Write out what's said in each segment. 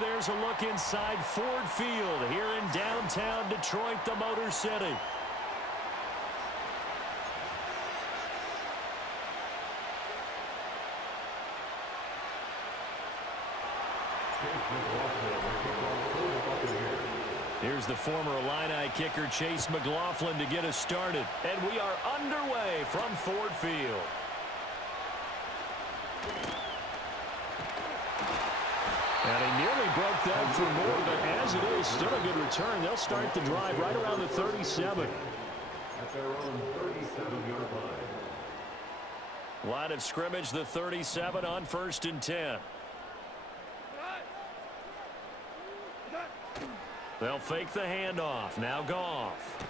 there's a look inside Ford Field here in downtown Detroit, the Motor City. Here's the former Illini kicker Chase McLaughlin to get us started. And we are underway from Ford Field. And he nearly broke that for more, but as it is, still a good return. They'll start the drive right around the 37. At their own 37-yard line. Line of scrimmage, the 37 on 1st and 10. They'll fake the handoff. Now Goff.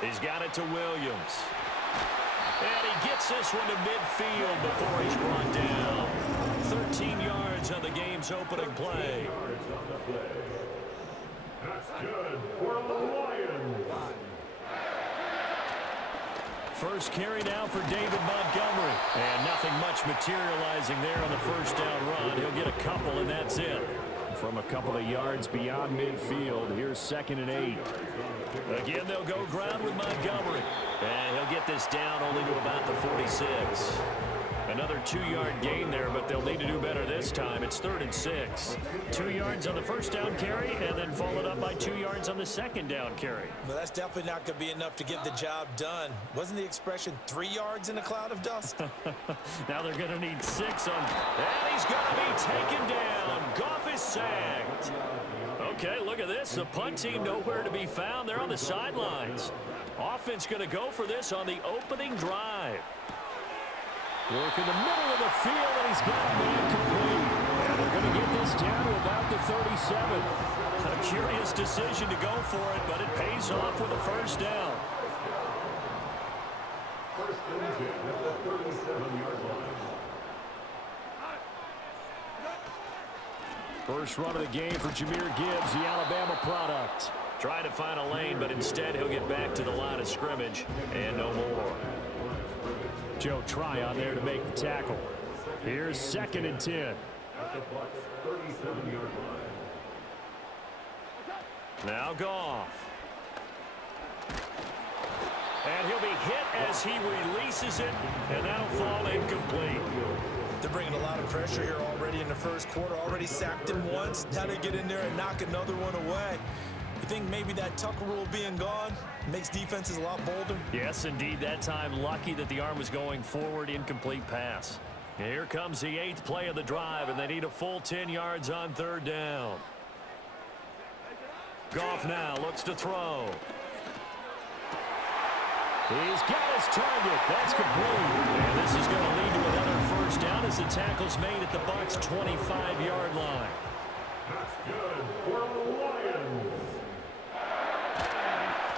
He's got it to Williams. And he gets this one to midfield before he's brought down. 13 yards on the game's opening play. That's good for the Lions. First carry now for David Montgomery. And nothing much materializing there on the first down run. He'll get a couple, and that's it. From a couple of yards beyond midfield, here's 2nd and 8. Again, they'll go ground with Montgomery. And he'll get this down only to about the 46. Another 2-yard gain there, but they'll need to do better this time. It's 3rd and 6. 2 yards on the first down carry, and then followed up by 2 yards on the second down carry. Well, that's definitely not going to be enough to get the job done. Wasn't the expression 3 yards in a cloud of dust? Now they're going to need 6 on. And he's going to be taken down. Goff is sacked. Okay, look at this. The punt team nowhere to be found. They're on the sidelines. Offense going to go for this on the opening drive. Work in the middle of the field, and he's got a man complete. And they're going to get this down to about the 37. A curious decision to go for it, but it pays off with a first down. First and 10 at the 37-yard line. First run of the game for Jahmyr Gibbs, the Alabama product. Trying to find a lane, but instead he'll get back to the line of scrimmage and no more. Joe Tryon there to make the tackle. Here's 2nd and 10. At the Bucs' 37-yard line. Now Goff. And he'll be hit as he releases it, and that'll fall incomplete. They're bringing a lot of pressure here already in the first quarter. Already sacked him once. Now they get in there and knock another one away. You think maybe that Tucker rule being gone makes defenses a lot bolder? Yes, indeed. That time, lucky that the arm was going forward. Incomplete pass. Here comes the 8th play of the drive, and they need a full 10 yards on 3rd down. Goff now looks to throw. He's got his target. That's complete. And this is going to lead to another first down as the tackle's made at the Bucs' 25-yard line. That's good for the Lions.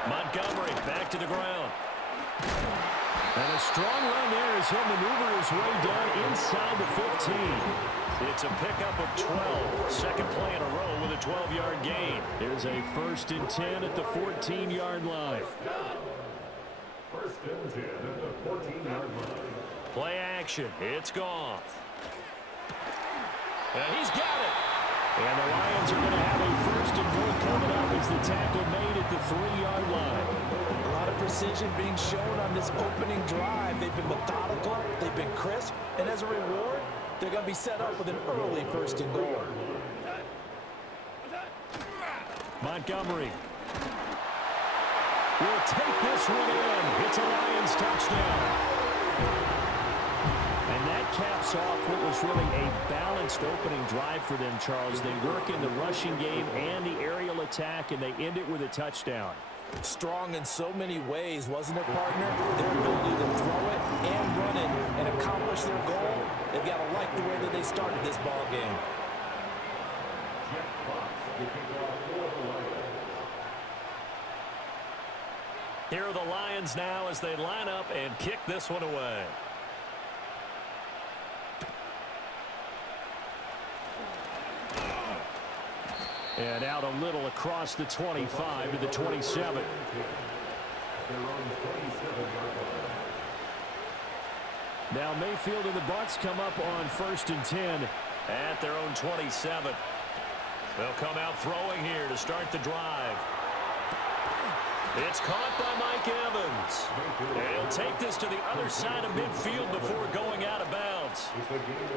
Montgomery back to the ground. And a strong run there as he'll maneuver his way down inside the 15. It's a pickup of 12. Second play in a row with a 12-yard gain. Here's a 1st and 10 at the 14-yard line. First and 10 at the 14-yard line. Play action. It's Goff. And he's got it. And the Lions are going to have a 1st and goal coming up as the tackle made at the 3-yard line. A lot of precision being shown on this opening drive. They've been methodical. They've been crisp. And as a reward, they're going to be set up with an early 1st and goal. Montgomery will take this one in. It's a Lions touchdown. And that caps off what was really a balanced opening drive for them, Charles. They work in the rushing game and the aerial attack, and they end it with a touchdown. Strong in so many ways, wasn't it, partner? Their ability to throw it and run it and accomplish their goal. They've got to like the way that they started this ball game. Here are the Lions now as they line up and kick this one away. And out a little across the 25 to the 27. Now Mayfield and the Bucs come up on 1st and 10 at their own 27. They'll come out throwing here to start the drive. It's caught by Mike Evans. And he'll take this to the other side of midfield before going out of bounds.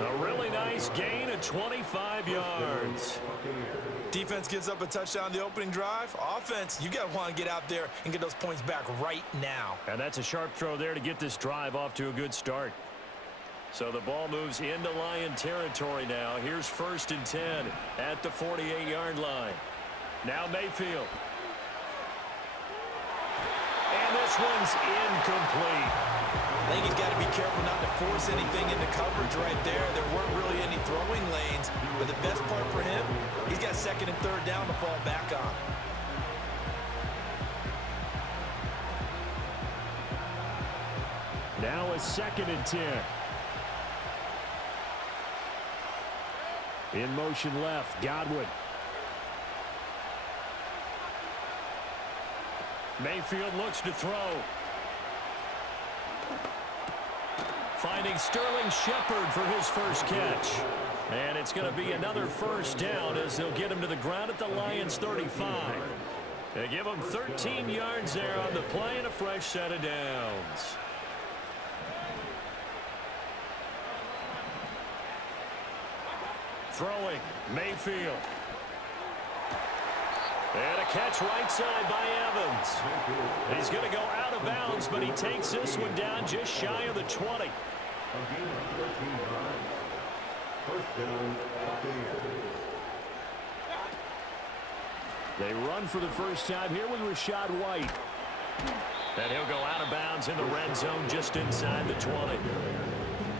A really nice gain of 25 yards. Defense gives up a touchdown the opening drive. Offense, you got to want to get out there and get those points back right now. And that's a sharp throw there to get this drive off to a good start. So the ball moves into Lion territory now. Here's 1st and 10 at the 48-yard line. Now Mayfield. And this one's incomplete. I think he's got to be careful not to force anything into coverage right there. There weren't really any throwing lanes. But the best part for him, he's got 2nd and 3rd down to fall back on. Now a 2nd and 10. In motion left, Godwin. Mayfield looks to throw. Finding Sterling Shepard for his first catch. And it's going to be another 1st down as they'll get him to the ground at the Lions' 35. They give him 13 yards there on the play and a fresh set of downs. Throwing, Mayfield. And a catch right side by Evans. He's going to go out of bounds, but he takes this one down just shy of the 20. They run for the first time here with Rachaad White. And he'll go out of bounds in the red zone just inside the 20.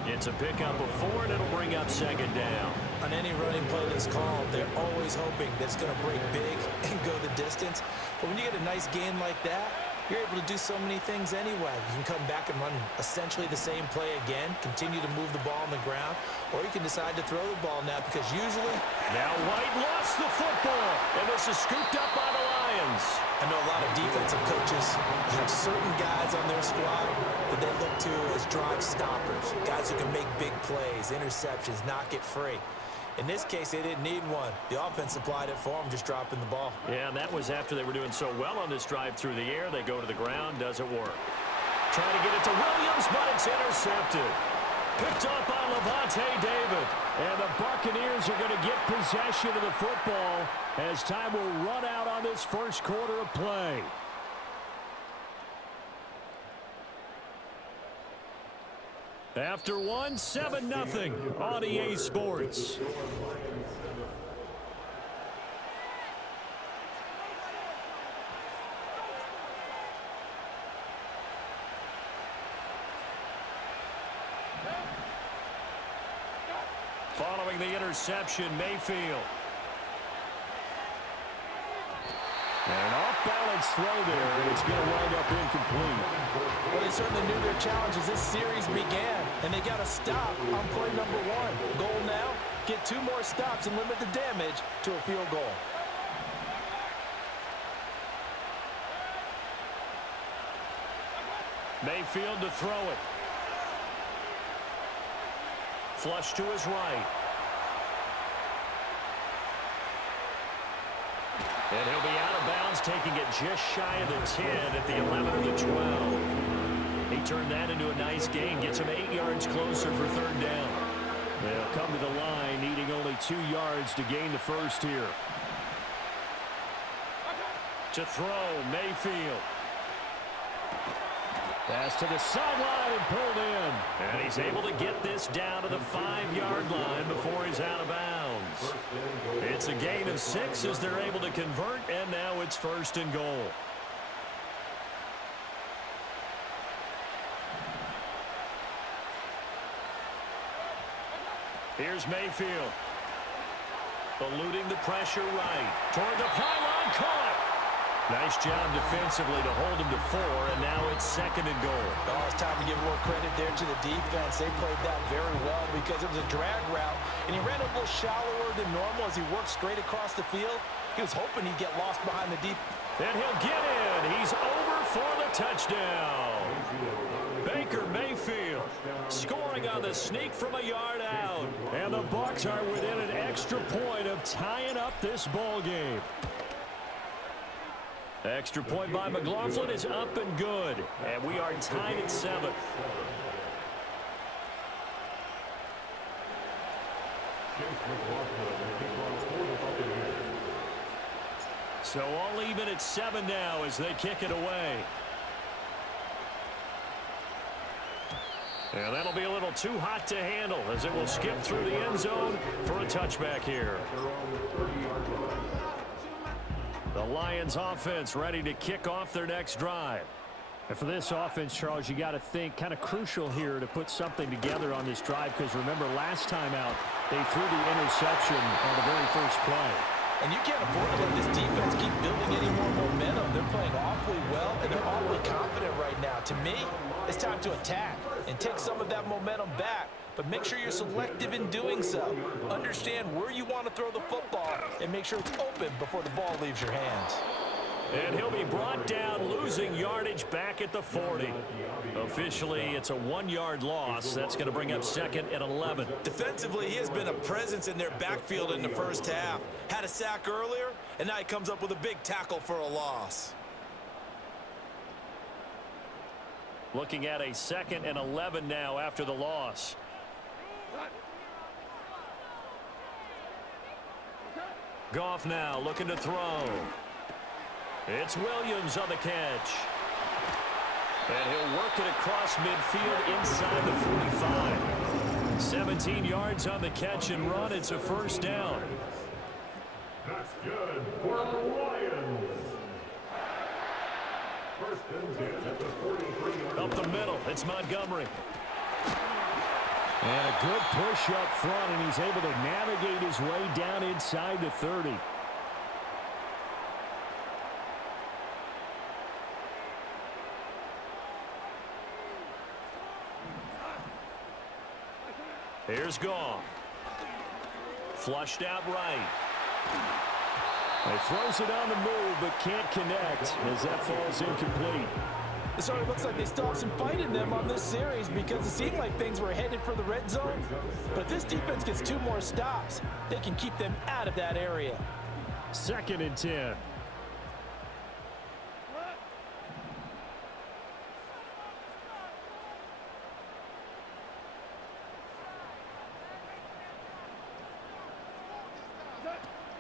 It's a pickup of 4, and it'll bring up 2nd down. On any running play that's called, they're always hoping that it's going to break big and go the distance. But when you get a nice gain like that, you're able to do so many things anyway. You can come back and run essentially the same play again, continue to move the ball on the ground, or you can decide to throw the ball now because usually... Now White lost the football, and this is scooped up by the Lions. I know a lot of defensive coaches have certain guys on their squad that they look to as drive stoppers, guys who can make big plays, interceptions, knock it free. In this case, they didn't need one. The offense supplied it for them, just dropping the ball. Yeah, and that was after they were doing so well on this drive through the air. They go to the ground, doesn't work. Trying to get it to Williams, but it's intercepted. Picked up by Levante David. And the Buccaneers are going to get possession of the football as time will run out on this first quarter of play. After 7-0 on EA Sports. Following the interception, Mayfield. An off-balance throw there, and it's going to wind up incomplete. Well, they certainly knew their challenge as this series began, and they got to stop on play number 1. Goal now, get 2 more stops and limit the damage to a field goal. Mayfield to throw it. Flush to his right. And he'll be out of bounds, taking it just shy of the 10 at the 11 or the 12. He turned that into a nice gain, gets him 8 yards closer for 3rd down. They'll come to the line, needing only 2 yards to gain the first here. To throw, Mayfield. Pass to the sideline and pulled in. And he's able to get this down to the 5-yard line before he's out of bounds. It's a gain of 6 as they're able to convert, and now it's 1st and goal. Here's Mayfield. Eluding the pressure right. Toward the pylon, caught. Nice job defensively to hold him to 4, and now it's 2nd and goal. Oh, it's time to give more credit there to the defense. They played that very well because it was a drag route, and he ran a little shallower than normal as he worked straight across the field. He was hoping he'd get lost behind the deep. And he'll get in. He's over for the touchdown. Baker Mayfield, scoring on the sneak from a yard out. And the Bucs are within an extra point of tying up this ball game. Extra point by McLaughlin is up and good. And we are tied at 7. So all even at 7 now as they kick it away. And that'll be a little too hot to handle as it will skip through the end zone for a touchback here. The Lions offense ready to kick off their next drive. And for this offense, Charles, you got to think kind of crucial here to put something together on this drive, because remember last time out they threw the interception on the very first play. And you can't afford to let this defense keep building any more momentum. They're playing awfully well, and they're awfully confident right now. To me, it's time to attack and take some of that momentum back. But make sure you're selective in doing so. Understand where you want to throw the football and make sure it's open before the ball leaves your hands. And he'll be brought down, losing yardage back at the 40. Officially, it's a 1-yard loss. That's going to bring up 2nd and 11. Defensively, he has been a presence in their backfield in the first half. Had a sack earlier, and now he comes up with a big tackle for a loss. Looking at a 2nd and 11 now after the loss. Goff now looking to throw. It's Williams on the catch. And he'll work it across midfield inside the 45. 17 yards on the catch and run. It's a first down. That's good for the Lions. First and 10 at the 43-yard line. Up the middle, it's Montgomery. And a good push up front, and he's able to navigate his way down inside the 30. Here's Goff. Flushed out right. He throws it on the move, but can't connect as that falls incomplete. It sort of looks like they still have some fight in them on this series, because it seemed like things were headed for the red zone. But if this defense gets 2 more stops, they can keep them out of that area. 2nd and 10.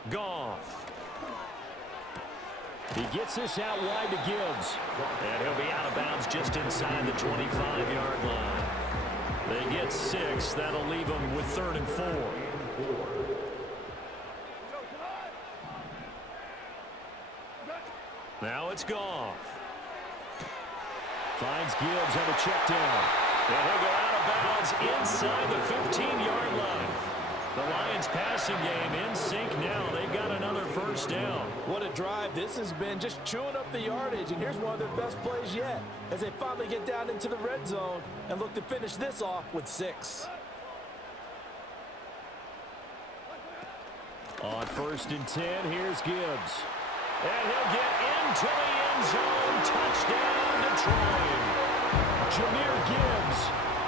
Goff. He gets this out wide to Gibbs. And he'll be out of bounds just inside the 25-yard line. They get 6. That'll leave them with 3rd and 4. Now it's Goff. Finds Gibbs on the check down. And he'll go out of bounds inside the 15-yard line. The Lions passing game in sync now. They've got another first down. What a drive this has been, just chewing up the yardage. And here's one of their best plays yet as they finally get down into the red zone and look to finish this off with 6. On 1st and 10, here's Gibbs. And he'll get into the end zone. Touchdown, Detroit. Jahmyr Gibbs,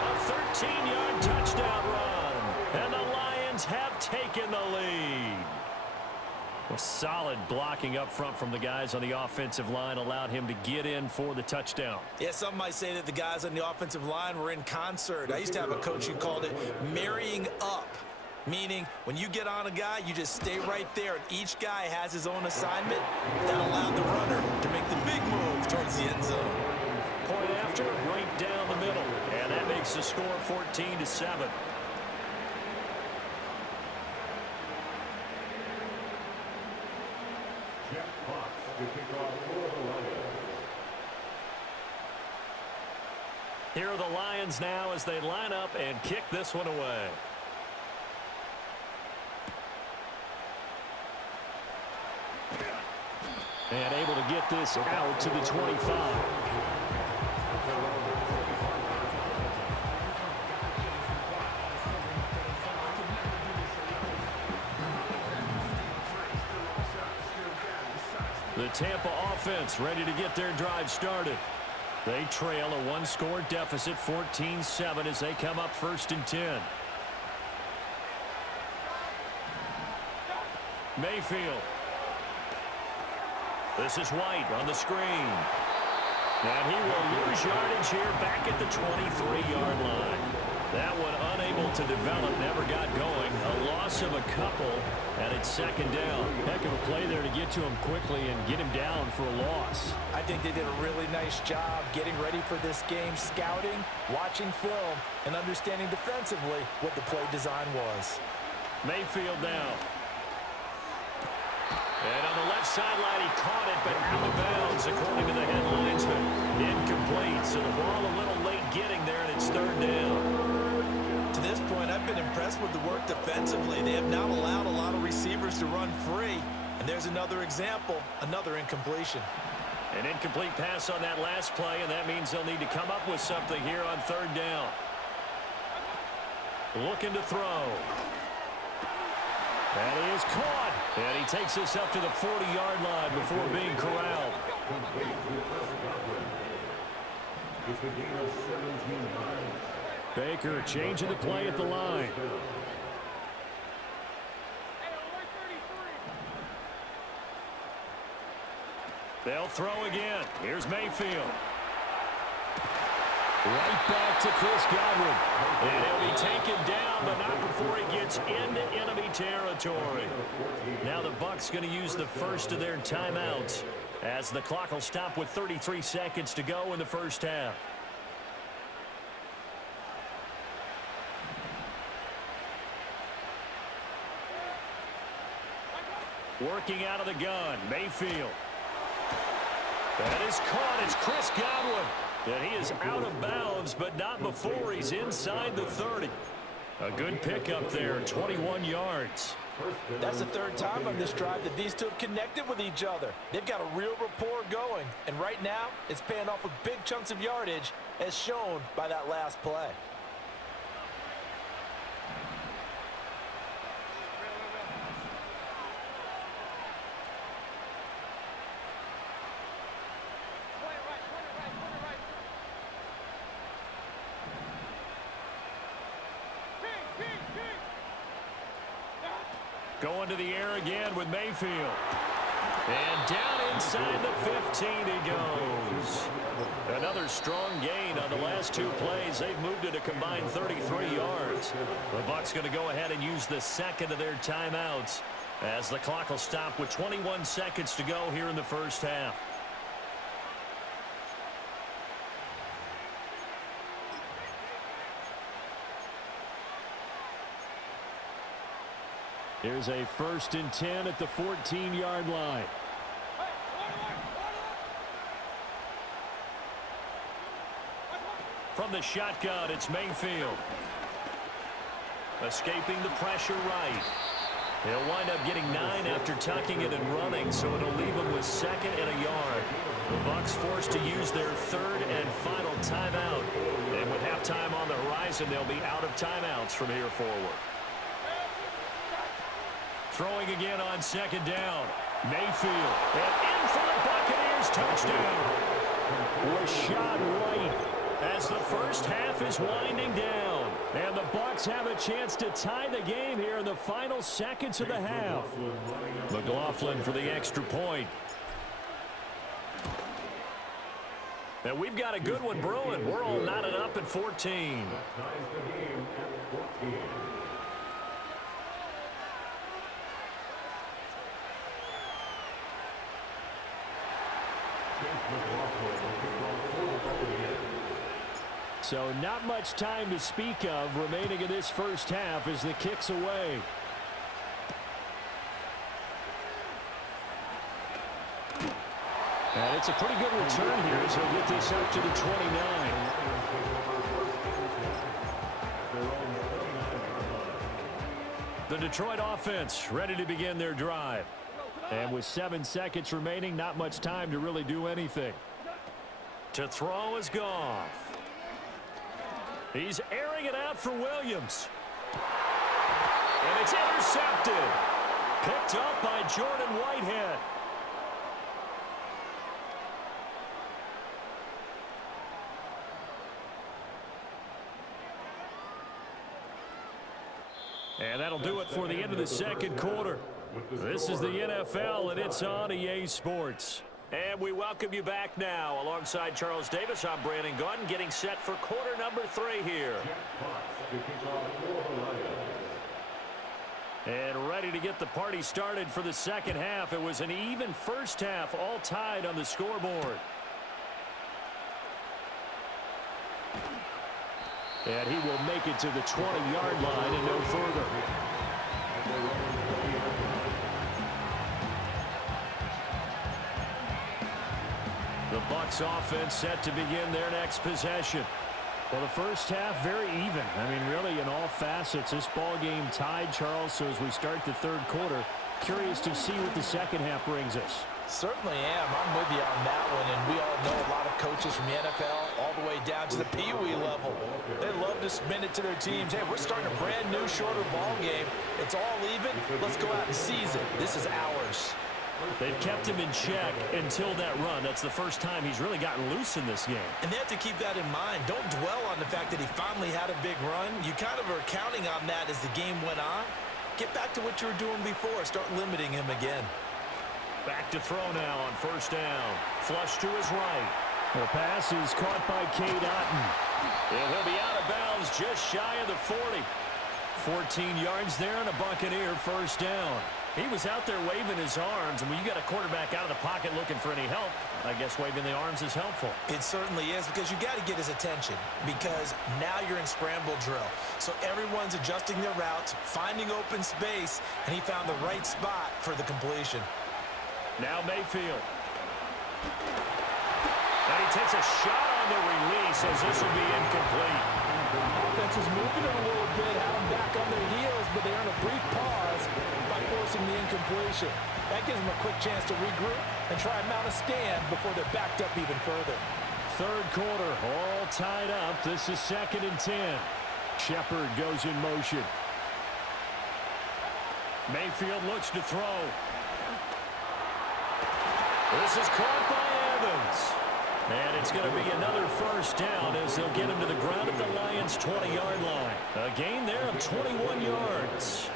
a 13-yard touchdown run. And the Lions have taken the lead. A solid blocking up front from the guys on the offensive line allowed him to get in for the touchdown. Yeah, some might say that the guys on the offensive line were in concert. I used to have a coach who called it marrying up, meaning when you get on a guy, you just stay right there, and each guy has his own assignment. That allowed the runner to make the big move towards the end zone. Point after, right down the middle, and that makes the score 14-7. Here are the Lions now as they line up and kick this one away. And able to get this out to the 25. The Tampa offense ready to get their drive started. They trail a one-score deficit, 14-7, as they come up 1st and 10. Mayfield. This is White on the screen. And he will lose yardage here back at the 23-yard line. That one unable to develop, never got going. A loss of a couple, and it's 2nd down. Heck of a play there to get to him quickly and get him down for a loss. I think they did a really nice job getting ready for this game, scouting, watching film, and understanding defensively what the play design was. Mayfield down. And on the left sideline, he caught it, but out of bounds, according to the head linesman. Incomplete, so the ball a little late getting there, and it's 3rd down. To this point, I've been impressed with the work defensively. They have not allowed a lot of receivers to run free. And there's another example, another incompletion. An incomplete pass on that last play, and that means they'll need to come up with something here on 3rd down. Looking to throw. And he is caught. And he takes this up to the 40-yard line before being corralled. Baker changing the play at the line. They'll throw again. Here's Mayfield. Right back to Chris Godwin. And he'll be taken down, but not before he gets into enemy territory. Now the Bucs going to use the first of their timeouts as the clock will stop with 33 seconds to go in the 1st half. Working out of the gun, Mayfield. That is caught. It's Chris Godwin. And he is out of bounds, but not before he's inside the 30. A good pickup there, 21 yards. That's the 3rd time on this drive that these two have connected with each other. They've got a real rapport going. And right now, it's paying off with big chunks of yardage, as shown by that last play. Going to the air again with Mayfield. And down inside the 15 he goes. Another strong gain on the last 2 plays. They've moved it a combined 33 yards. The Bucs going to go ahead and use the 2nd of their timeouts as the clock will stop with 21 seconds to go here in the 1st half. Here's a 1st and 10 at the 14-yard line. From the shotgun, it's Mayfield. Escaping the pressure right. He'll wind up getting 9 after tucking it and running, so it'll leave him with 2nd and a yard. The Bucs forced to use their 3rd and final timeout. And with halftime on the horizon, they'll be out of timeouts from here forward. Throwing again on 2nd down. Mayfield. And in for the Buccaneers. Touchdown. Rashad White as the 1st half is winding down. And the Bucs have a chance to tie the game here in the final seconds of the half. McLaughlin for the extra point. And we've got a good one brewing. We're all knotted up at 14. So not much time to speak of remaining in this 1st half as the kick's away. And it's a pretty good return here as he'll get this up to the 29. The Detroit offense ready to begin their drive. And with 7 seconds remaining, not much time to really do anything. To throw is Goff. He's airing it out for Williams. And it's intercepted. Picked up by Jordan Whitehead. And that'll do it for the end of the second quarter. This is the NFL, and it's on EA Sports. And we welcome you back now. Alongside Charles Davis, I'm Brandon Gunn, getting set for quarter number 3 here. And ready to get the party started for the second half. It was an even first half, all tied on the scoreboard. And he will make it to the 20-yard line and no further. The Bucs offense set to begin their next possession. Well, the first half, very even. I mean, really, in all facets, this ball game tied, Charles. So as we start the third quarter, curious to see what the second half brings us. Certainly am. I'm with you on that one. And we all know a lot of coaches from the NFL all the way down to the Pee-wee level. They love to spin it to their teams. Hey, we're starting a brand new, shorter ball game. It's all even. Let's go out and seize it. This is ours. They've kept him in check until that run. That's the first time he's really gotten loose in this game. And they have to keep that in mind. Don't dwell on the fact that he finally had a big run. You kind of are counting on that as the game went on. Get back to what you were doing before. Start limiting him again. Back to throw now on first down. Flush to his right. The pass is caught by Cade Otton. And he'll be out of bounds just shy of the 40. 14 yards there and a Buccaneer first down. He was out there waving his arms, and when you got a quarterback out of the pocket looking for any help, I guess waving the arms is helpful. It certainly is, because you got to get his attention, because now you're in scramble drill. So everyone's adjusting their routes, finding open space, and he found the right spot for the completion. Now Mayfield. And he takes a shot on the release as this will be incomplete. Offense was moving a little bit, had them back on their heels, but they're in a brief pause by forcing the incompletion. That gives them a quick chance to regroup and try and mount a stand before they're backed up even further. Third quarter, all tied up. This is 2nd and 10. Shepard goes in motion. Mayfield looks to throw. This is caught by Evans. And it's going to be another first down as they'll get him to the ground at the Lions' 20-yard line. A gain there of 21 yards.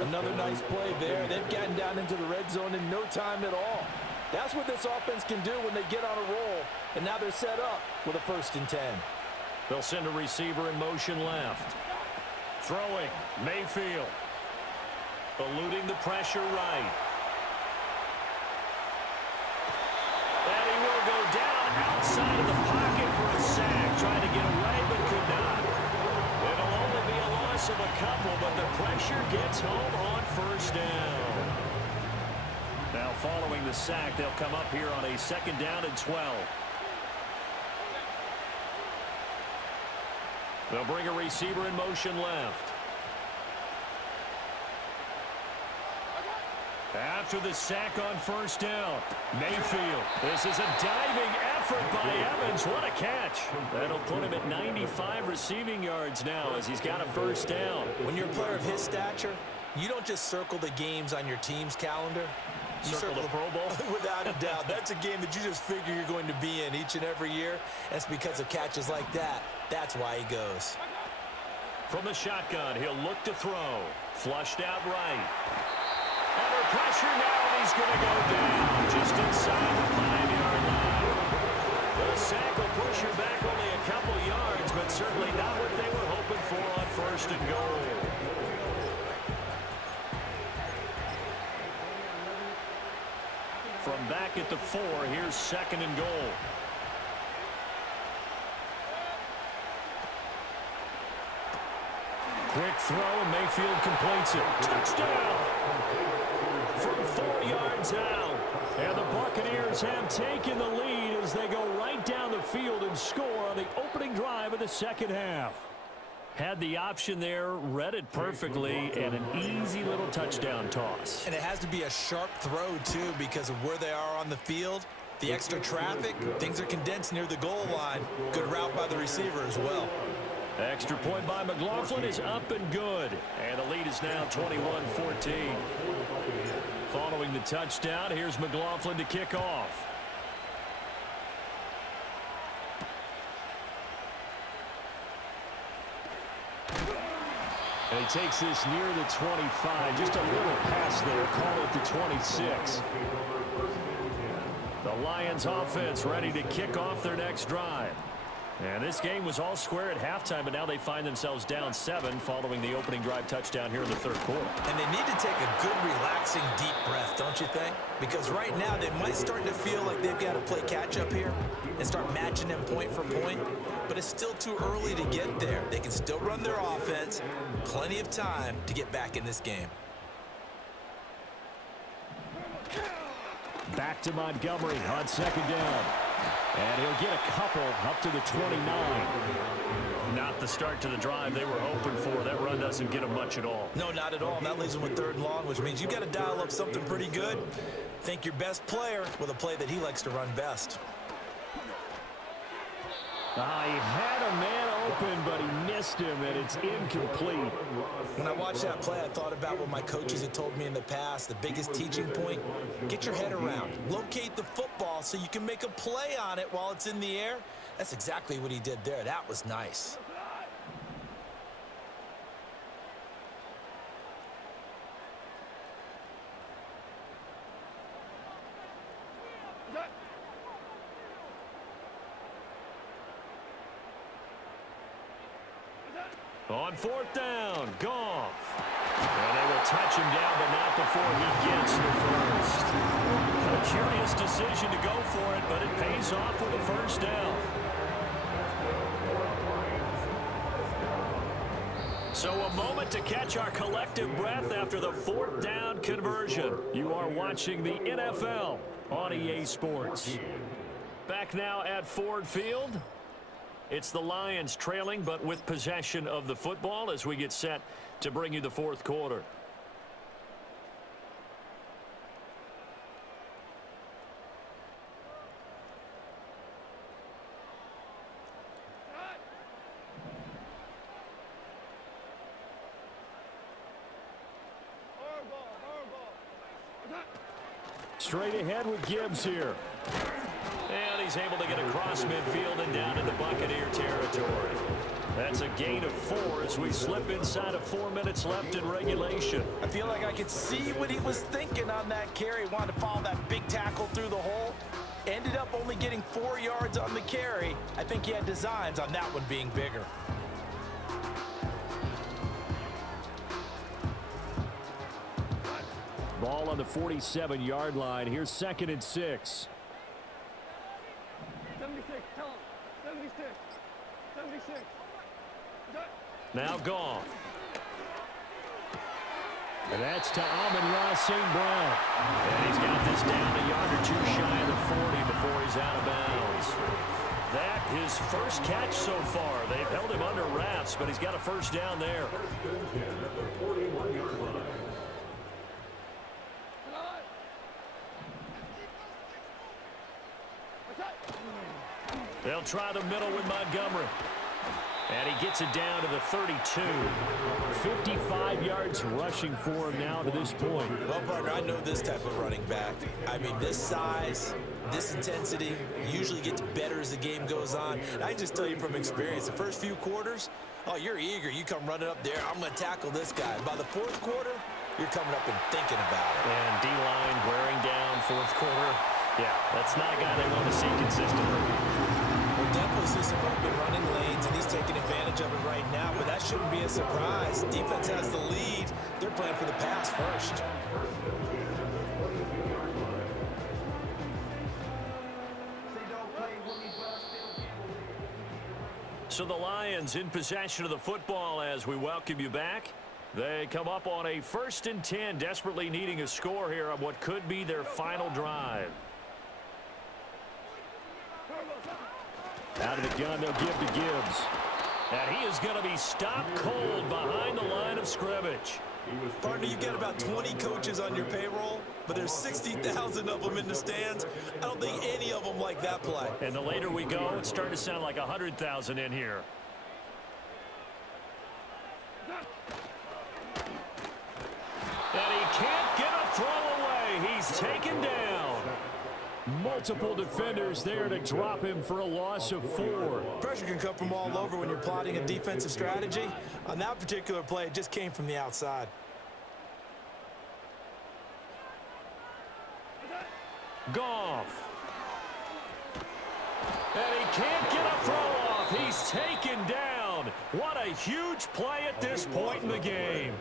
Another nice play there. They've gotten down into the red zone in no time at all. That's what this offense can do when they get on a roll. And now they're set up with a 1st and 10. They'll send a receiver in motion left. Throwing, Mayfield. Eluding the pressure right. And he will go down outside of the pocket for a sack. Trying to get away, but could not. It'll only be a loss of a couple, but the pressure gets home on first down. Now following the sack, they'll come up here on a 2nd down and 12. They'll bring a receiver in motion left. After the sack on first down, Mayfield. This is a diving effort by Evans. What a catch. That'll put him at 95 receiving yards now as he's got a first down. When you're a player of his stature, you don't just circle the games on your team's calendar. You circle the Pro Bowl? Without a doubt. That's a game that you just figure you're going to be in each and every year. That's because of catches like that. That's why he goes. From the shotgun, he'll look to throw. Flushed out right. Under pressure now, and he's going to go down just inside the 5-yard line. The sack will push her back only a couple yards, but certainly not what they were hoping for on 1st and goal. From back at the 4, here's 2nd and goal. Quick throw, and Mayfield completes it. Touchdown! From 4 yards out. And the Buccaneers have taken the lead as they go right down the field and score on the opening drive of the second half. Had the option there, read it perfectly, and an easy little touchdown toss. And it has to be a sharp throw, too, because of where they are on the field. The extra traffic, things are condensed near the goal line. Good route by the receiver as well. Extra point by McLaughlin is up and good. And the lead is now 21-14. Following the touchdown, here's McLaughlin to kick off. And he takes this near the 25. Just a little pass there. Call it the 26. The Lions offense ready to kick off their next drive. And this game was all square at halftime, but now they find themselves down 7 following the opening drive touchdown here in the third quarter. And they need to take a good, relaxing, deep breath, don't you think? Because right now they might start to feel like they've got to play catch-up here and start matching them point for point. But it's still too early to get there. They can still run their offense. Plenty of time to get back in this game. Back to Montgomery on second down. And he'll get a couple up to the 29. Not the start to the drive they were hoping for. That run doesn't get them much at all. No, not at all. And that leaves them with 3rd and long, which means you got to dial up something pretty good. Think your best player with a play that he likes to run best. He had a man open, but he missed him, and it's incomplete. When I watched that play, I thought about what my coaches had told me in the past. The biggest teaching point, get your head around. Locate the football so you can make a play on it while it's in the air. That's exactly what he did there. That was nice. On 4th down, Goff. And they will touch him down, but not before he gets the first. A curious decision to go for it, but it pays off with a 1st down. So a moment to catch our collective breath after the 4th down conversion. You are watching the NFL on EA Sports. Back now at Ford Field. It's the Lions trailing, but with possession of the football as we get set to bring you the 4th quarter. Straight ahead with Gibbs here. And he's able to get across midfield and down into Buccaneer territory. That's a gain of 4 as we slip inside of 4 minutes left in regulation. I feel like I could see what he was thinking on that carry. Wanted to follow that big tackle through the hole. Ended up only getting 4 yards on the carry. I think he had designs on that one being bigger. Ball on the 47-yard line. Here's 2nd and 6. 76, tell him. 76. 76. Now Goff. And that's to Amon-Ra St. Brown. And he's got this down a yard or 2 shy of the 40 before he's out of bounds. That his first catch so far. They've held him under wraps, but he's got a 1st down there. They'll try the middle with Montgomery. And he gets it down to the 32. 55 yards rushing for him now to this point. Well, partner, I know this type of running back. I mean, this size, this intensity usually gets better as the game goes on. And I can just tell you from experience, the first few quarters, oh, you're eager. You come running up there, I'm going to tackle this guy. By the 4th quarter, you're coming up and thinking about it. And D-line wearing down 4th quarter. Yeah, that's not a guy they want to see consistently. We'll definitely see some open running lanes, and he's taking advantage of it right now, but that shouldn't be a surprise. Defense has the lead. They're playing for the pass first. So the Lions in possession of the football as we welcome you back. They come up on a 1st and 10, desperately needing a score here on what could be their final drive. Out of the gun, they'll give to Gibbs. And he is going to be stopped cold behind the line of scrimmage. Partner, you got about 20 coaches on your payroll, but there's 60,000 of them in the stands. I don't think any of them like that play. And the later we go, it's starting to sound like 100,000 in here. And he can't get a throw away. He's taken down. Multiple defenders there to drop him for a loss of 4. Pressure can come from all over when you're plotting a defensive strategy. On that particular play, it just came from the outside. Goff. And he can't get a throw off. He's taken down. What a huge play at this point in the game.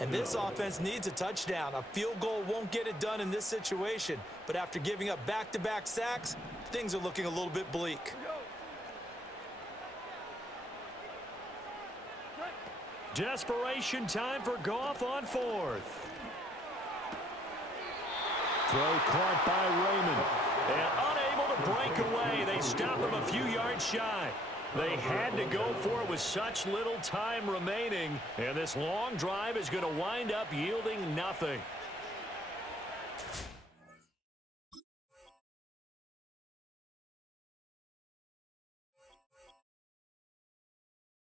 And this offense needs a touchdown. A field goal won't get it done in this situation. But after giving up back-to-back sacks, things are looking a little bit bleak. Desperation time for Goff on 4th. Throw caught by Raymond. And unable to break away. They stop him a few yards shy. They had to go for it with such little time remaining. And this long drive is going to wind up yielding nothing.